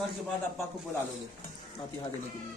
Sir के बाद आपा को बुला लोगे बात यहाँ देने के लिए।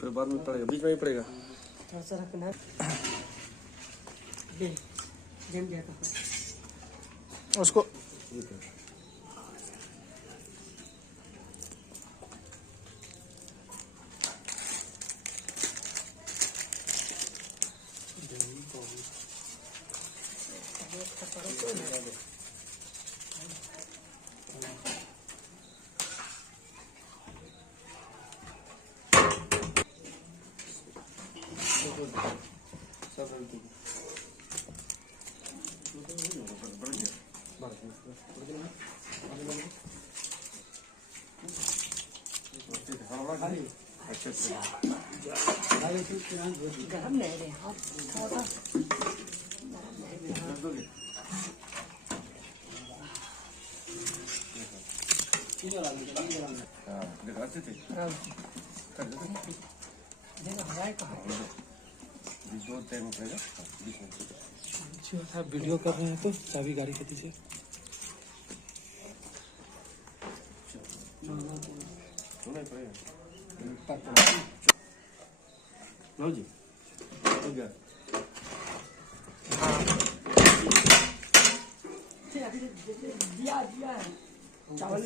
फिर बाद में पड़ेगा, बीच में ही पड़ेगा। थोड़ा सा रखना जम गया उसको। गरम नहीं रहे हाथ आप वीडियो कर रहे हैं तो चाबी गाड़ी के दीजिए। लो जी हो गया। दिया दिया चावल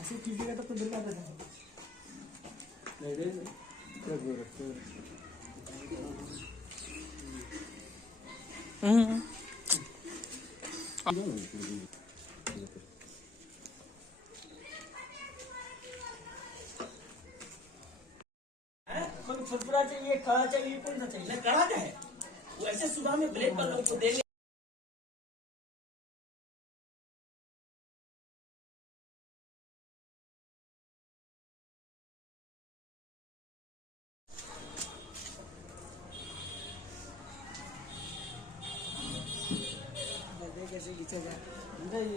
ऐसे कीजिएगा तो बिल्कुल आता है। छुरछुरा चाहिए, कड़ा चाहिए, कौन सा चाहिए? कड़ा का है वो ऐसे सुबह में ब्रेक पर लोग को देंगे। कैसे खींचा जाए।